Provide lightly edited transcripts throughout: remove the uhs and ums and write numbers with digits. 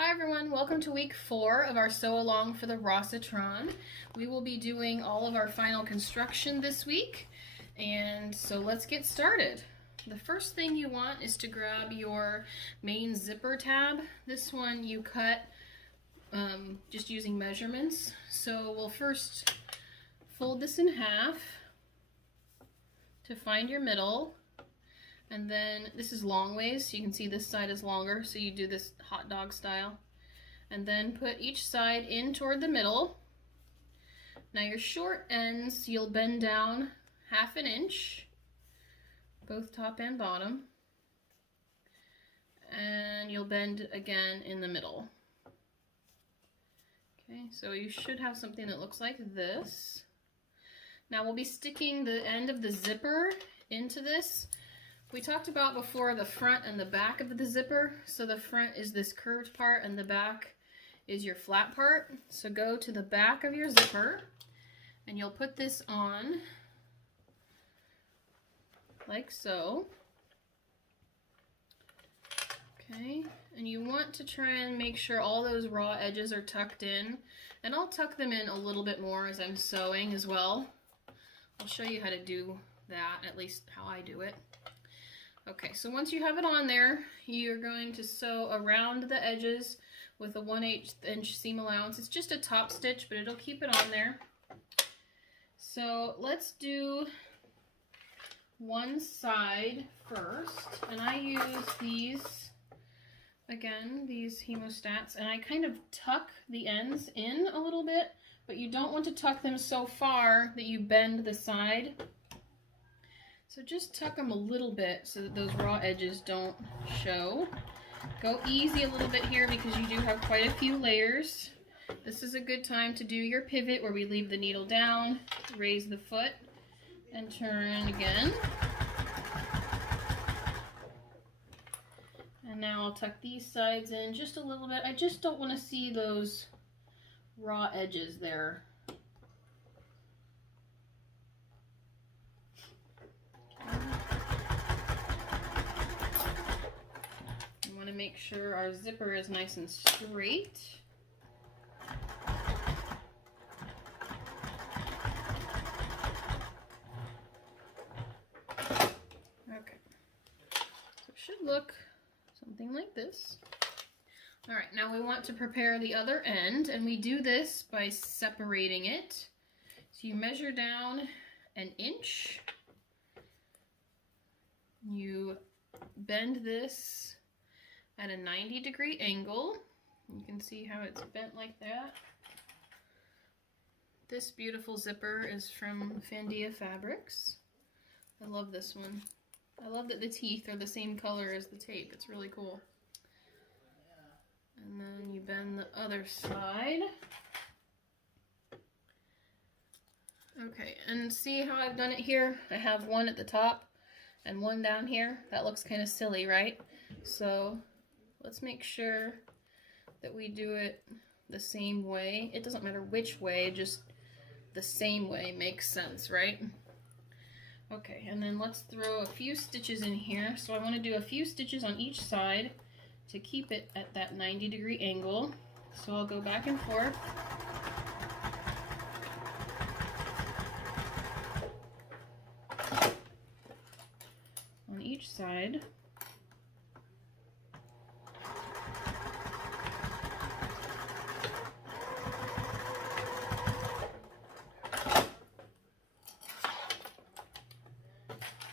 Hi everyone, welcome to week 4 of our Sew Along for the Rossatron. We will be doing all of our final construction this week, and so let's get started. The first thing you want is to grab your main zipper tab. This one you cut just using measurements. So we'll first fold this in half to find your middle. And then this is long ways, so you can see this side is longer, so you do this hot dog style. And then put each side in toward the middle. Now your short ends, you'll bend down 1/2 inch, both top and bottom. And you'll bend again in the middle. Okay, so you should have something that looks like this. Now we'll be sticking the end of the zipper into this. We talked about before the front and the back of the zipper. So the front is this curved part and the back is your flat part. So go to the back of your zipper and you'll put this on like so. Okay, and you want to try and make sure all those raw edges are tucked in. And I'll tuck them in a little bit more as I'm sewing as well. I'll show you how to do that, at least how I do it. Okay, so once you have it on there, you're going to sew around the edges with a 1/8 inch seam allowance. It's just a top stitch, but it'll keep it on there. So let's do one side first, and I use these, again, these hemostats, and I kind of tuck the ends in a little bit, but you don't want to tuck them so far that you bend the side. So just tuck them a little bit so that those raw edges don't show. Go easy a little bit here because you do have quite a few layers. This is a good time to do your pivot where we leave the needle down, raise the foot, and turn again. And now I'll tuck these sides in just a little bit. I just don't want to see those raw edges there. To make sure our zipper is nice and straight. Okay, so it should look something like this. All right, now we want to prepare the other end, and we do this by separating it. So you measure down 1 inch. You bend this at a 90-degree angle. You can see how it's bent like that. This beautiful zipper is from Fandia Fabrics. I love this one. I love that the teeth are the same color as the tape. It's really cool. And then you bend the other side. Okay, and see how I've done it here? I have one at the top and one down here. That looks kind of silly, right? So let's make sure that we do it the same way. It doesn't matter which way, just the same way makes sense, right? Okay, and then let's throw a few stitches in here. So I want to do a few stitches on each side to keep it at that 90-degree angle. So I'll go back and forth. On each side.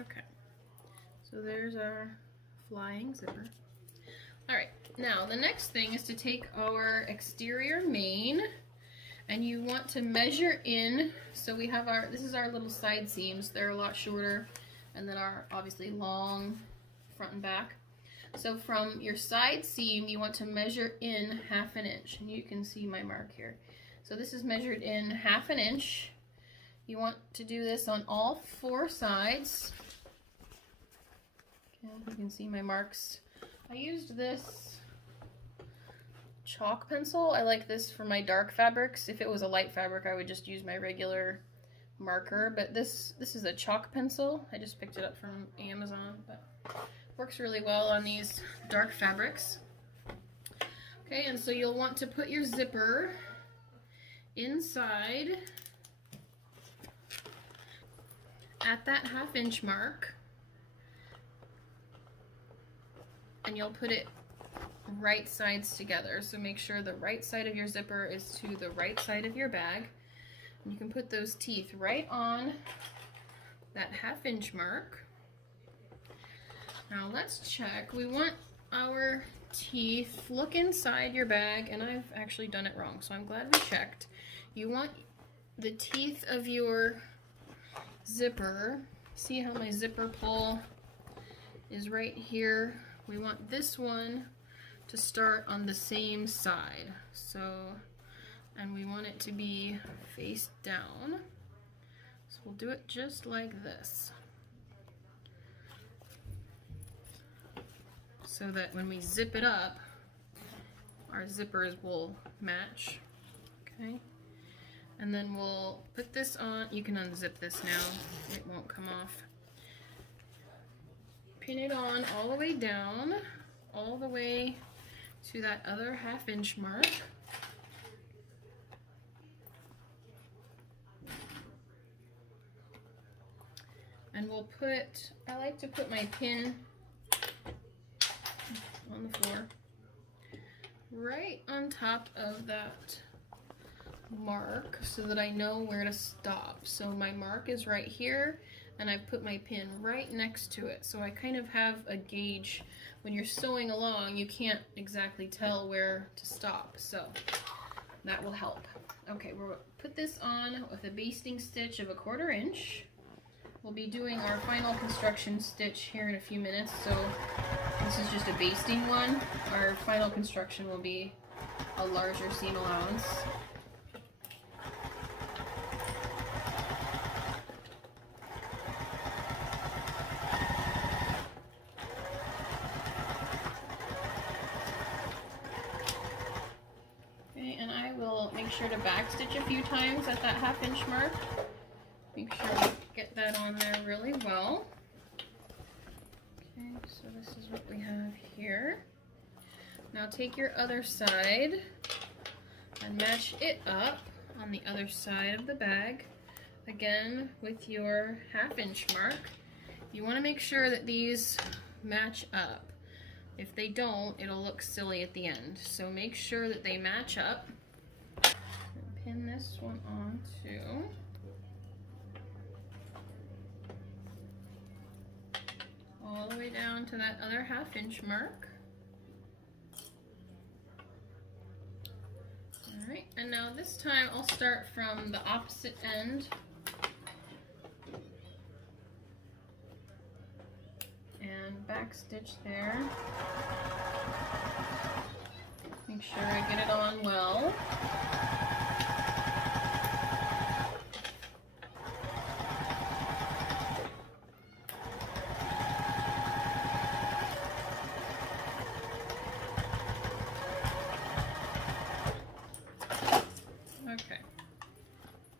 Okay, so there's our flying zipper. All right, now the next thing is to take our exterior main, and you want to measure in. So we have this is our little side seams. They're a lot shorter, and then our obviously long front and back. So from your side seam, you want to measure in 1/2 inch, and you can see my mark here. So this is measured in 1/2 inch. You want to do this on all 4 sides. Okay, you can see my marks. I used this chalk pencil. I like this for my dark fabrics. If it was a light fabric, I would just use my regular marker, but this is a chalk pencil. I just picked it up from Amazon, but works really well on these dark fabrics. Okay, Okay, and so you'll want to put your zipper inside at that 1/2 inch mark, and you'll put it right sides together. So make sure the right side of your zipper is to the right side of your bag. And you can put those teeth right on that 1/2 inch mark. Now let's check. We want our teeth, look inside your bag, and I've actually done it wrong, so I'm glad we checked. You want the teeth of your zipper, see how my zipper pull is right here? We want this one to start on the same side. So, and we want it to be face down. So we'll do it just like this, so that when we zip it up, our zippers will match. Okay, and then we'll put this on. You can unzip this now, it won't come off. Pin it on all the way down, all the way to that other 1/2 inch mark. And we'll put, I like to put my pin on the floor, right on top of that mark, so that I know where to stop. So my mark is right here, and I've put my pin right next to it. So I kind of have a gauge. When you're sewing along, you can't exactly tell where to stop. So that will help. Okay, we'll put this on with a basting stitch of 1/4 inch. We'll be doing our final construction stitch here in a few minutes, so this is just a basting one. Our final construction will be a larger seam allowance. Okay, and I will make sure to backstitch a few times at that 1/2 inch mark. Make sure we get that on there really well. Okay, so this is what we have here. Now take your other side and match it up on the other side of the bag, again with your 1/2 inch mark. You want to make sure that these match up. If they don't, it'll look silly at the end. So make sure that they match up. And pin this one on too. All the way down to that other 1/2 inch mark. Alright, and now this time I'll start from the opposite end and backstitch there. Make sure I get it on well. Okay,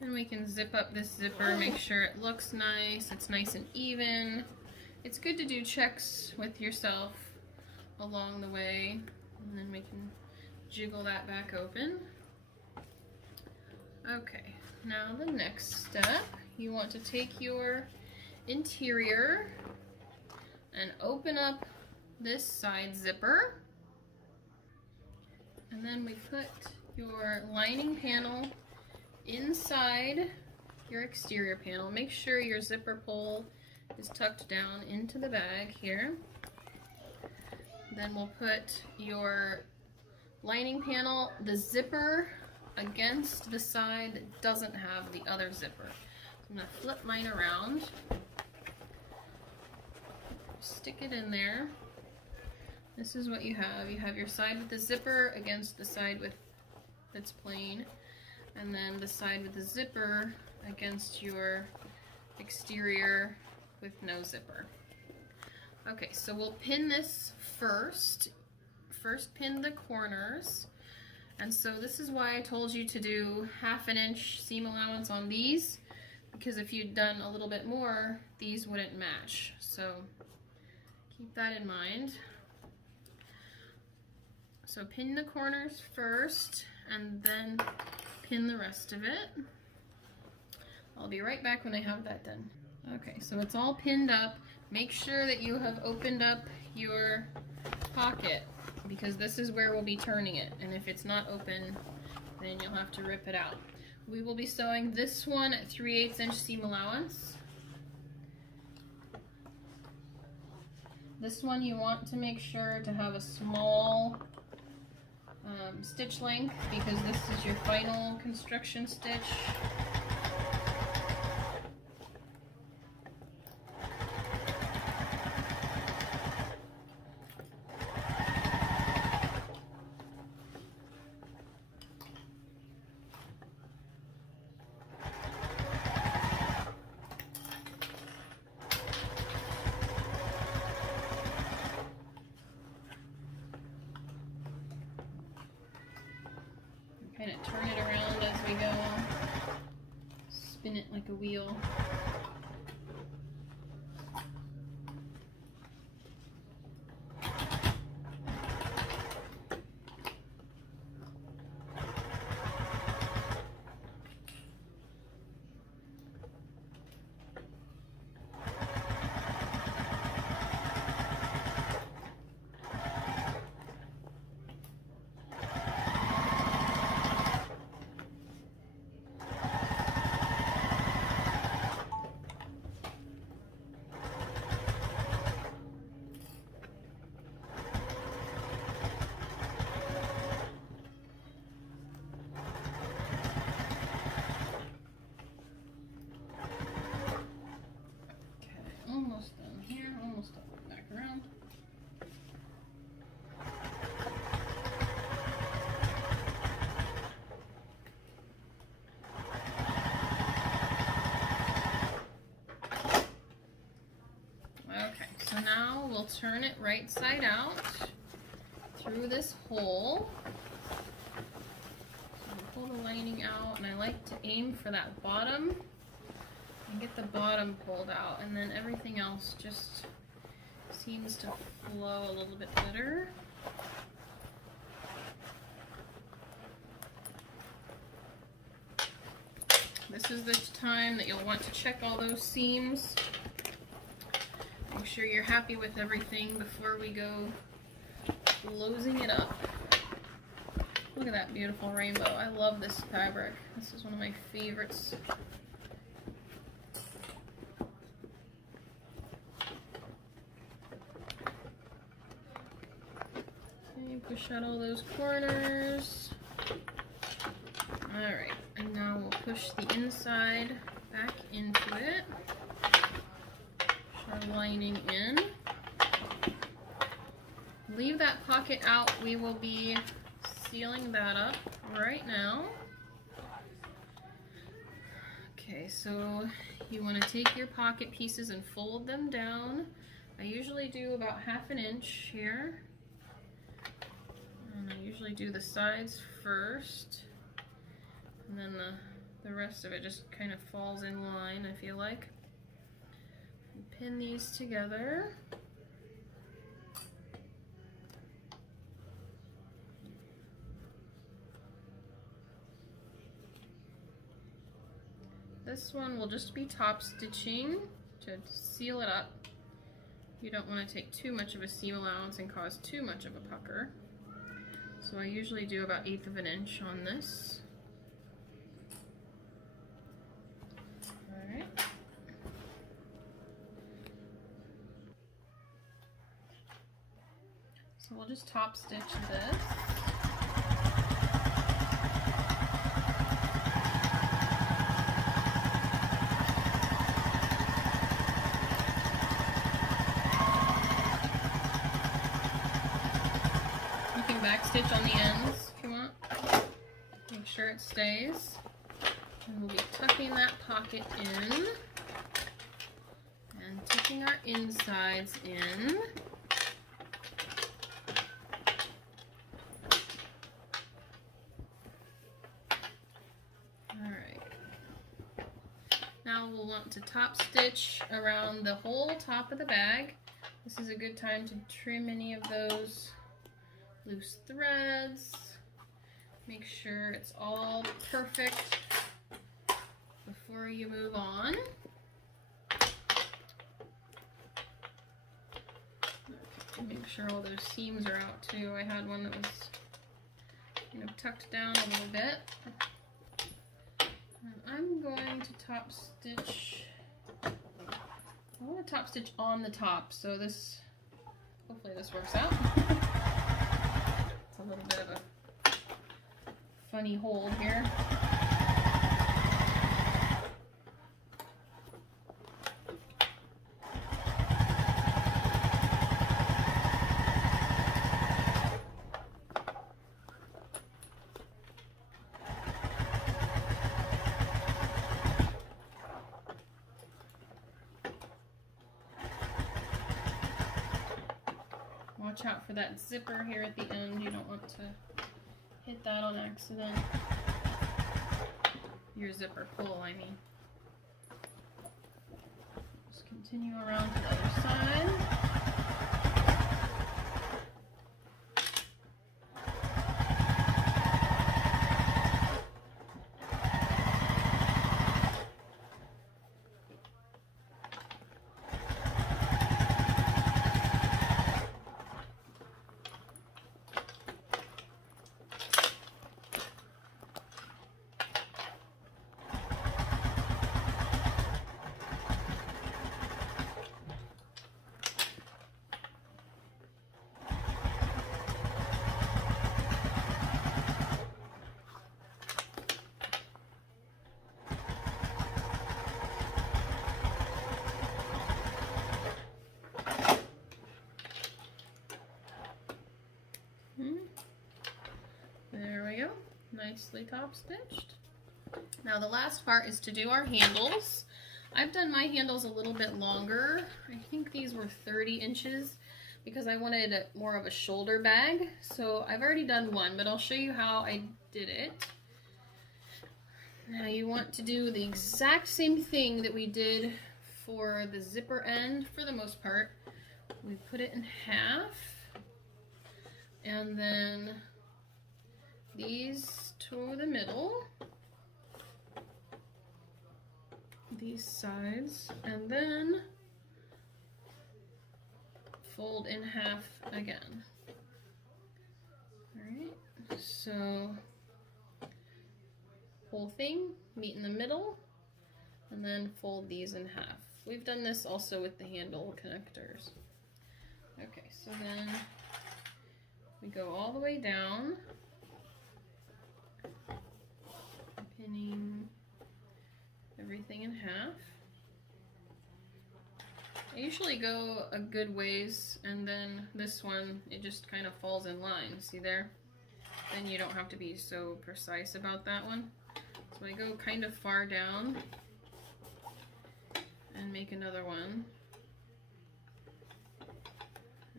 and we can zip up this zipper, make sure it looks nice, it's nice and even. It's good to do checks with yourself along the way, and then we can jiggle that back open. Okay, now the next step, you want to take your interior and open up this side zipper, and then we put your lining panel inside your exterior panel. Make sure your zipper pull is tucked down into the bag here. Then we'll put your lining panel, the zipper, against the side that doesn't have the other zipper. So I'm going to flip mine around, stick it in there. This is what you have. You have your side with the zipper against the side with that's plain, and then the side with the zipper against your exterior with no zipper. Okay, so we'll pin this first. First pin the corners, and so this is why I told you to do 1/2 inch seam allowance on these, because if you'd done a little bit more, these wouldn't match. So keep that in mind. So pin the corners first and then pin the rest of it. I'll be right back when I have that done. Okay, so it's all pinned up. Make sure that you have opened up your pocket because this is where we'll be turning it. And if it's not open, then you'll have to rip it out. We will be sewing this one at 3/8 inch seam allowance. This one you want to make sure to have a small stitch length because this is your final construction stitch. Kind of turn it around as we go, spin it like a wheel. Almost done here, almost done. Back around. Okay, so now we'll turn it right side out through this hole. So we'll pull the lining out, and I like to aim for that bottom. And get the bottom pulled out, and then everything else just seems to flow a little bit better. This is the time that you'll want to check all those seams. Make sure you're happy with everything before we go closing it up. Look at that beautiful rainbow. I love this fabric. This is one of my favorites. Push out all those corners. Alright, and now we'll push the inside back into it. Push our lining in. Leave that pocket out. We will be sealing that up right now. Okay, so you want to take your pocket pieces and fold them down. I usually do about 1/2 inch here. And I usually do the sides first, and then the rest of it just kind of falls in line, I feel like. And pin these together. This one will just be top stitching to seal it up. You don't want to take too much of a seam allowance and cause too much of a pucker. So I usually do about 1/8 inch on this. Alright. So we'll just top stitch this. Backstitch on the ends if you want. Make sure it stays. And we'll be tucking that pocket in and tucking our insides in. Alright. Now we'll want to top stitch around the whole top of the bag. This is a good time to trim any of those loose threads. Make sure it's all perfect before you move on. Make sure all those seams are out too. I had one that was tucked down a little bit. And I'm going to top stitch. I want to top stitch on the top, so this, hopefully this works out. It's a little bit of a funny hold here. Watch out for that zipper here at the end. You don't want to hit that on accident. Your zipper pull, I mean. Just continue around to the other side. There we go, nicely top stitched. Now the last part is to do our handles. I've done my handles a little bit longer. I think these were 30 inches because I wanted more of a shoulder bag. So I've already done one, but I'll show you how I did it. Now you want to do the exact same thing that we did for the zipper end for the most part. We put it in half, and then these to the middle, these sides, and then fold in half again. Alright, so whole thing, meet in the middle, and then fold these in half. We've done this also with the handle connectors. Okay, so then we go all the way down, pinning everything in half. I usually go a good ways, and then this one, it just kind of falls in line. See there? Then you don't have to be so precise about that one. So I go kind of far down and make another one.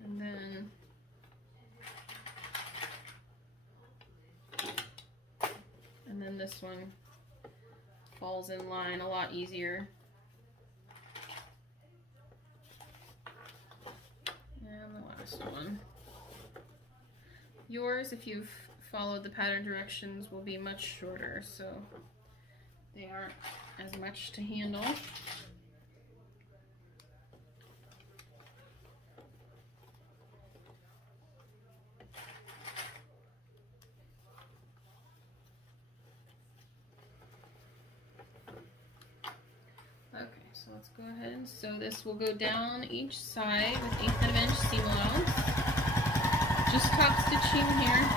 And then this one falls in line a lot easier. And the last one. Yours, if you've followed the pattern directions, will be much shorter, so they aren't as much to handle. Okay, so let's go ahead and sew this. We'll go down each side with 1/8 of an inch seam allowance. Just top stitching here.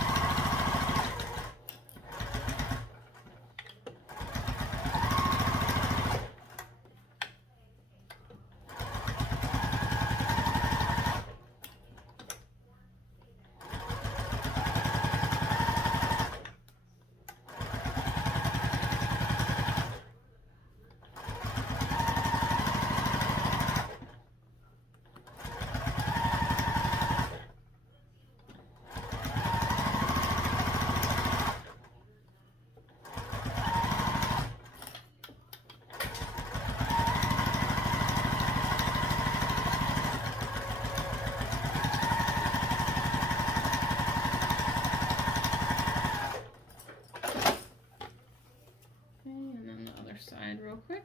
side real quick.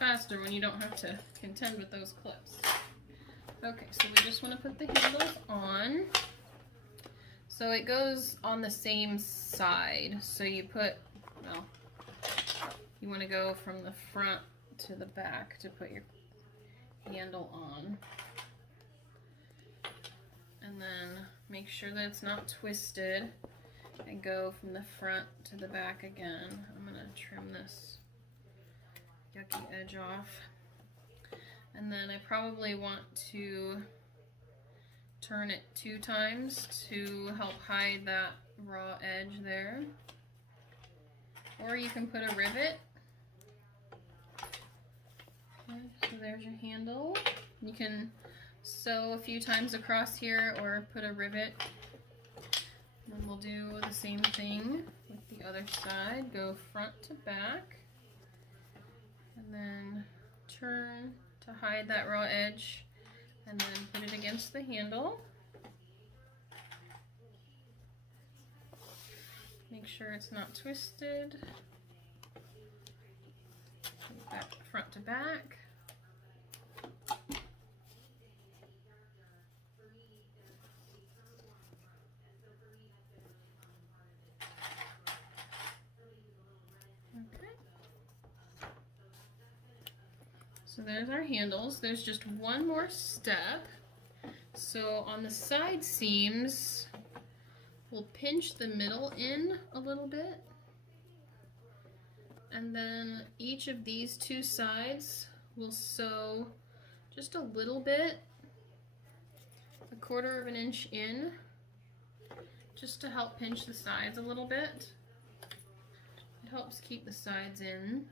Faster when you don't have to contend with those clips. Okay, so we just want to put the handles on. So it goes on the same side. So you put, well, you want to go from the front to the back to put your handle on. And then make sure that it's not twisted and go from the front to the back again. I'm going to trim this yucky edge off. And then I probably want to turn it 2 times to help hide that raw edge there. Or you can put a rivet. Okay, so there's your handle. You can sew a few times across here or put a rivet. And then we'll do the same thing with the other side. Go front to back. And then turn to hide that raw edge, and then put it against the handle. Make sure it's not twisted. Back, front to back. So there's our handles. There's just one more step. So on the side seams, we'll pinch the middle in a little bit. And then each of these 2 sides we'll sew just a little bit, 1/4 of an inch in, just to help pinch the sides a little bit. It helps keep the sides in.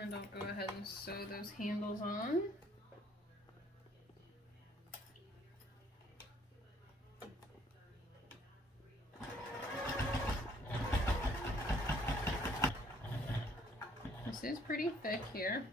And I'll go ahead and sew those handles on. This is pretty thick here.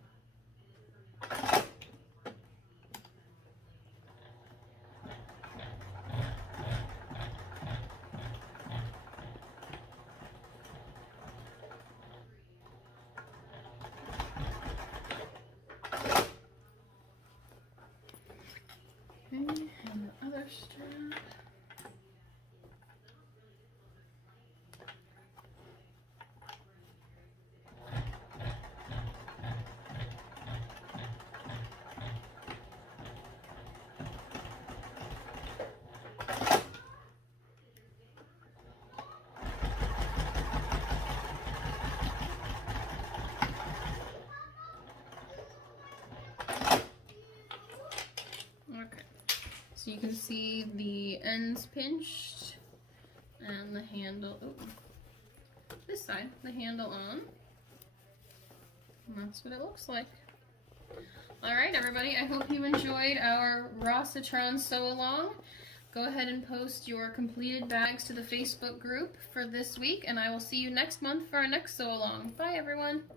And the other strap. So you can see the ends pinched and the handle, this side, the handle on. And that's what it looks like. Alright everybody, I hope you enjoyed our Rossatron sew along. Go ahead and post your completed bags to the Facebook group for this week, and I will see you next month for our next sew along. Bye everyone!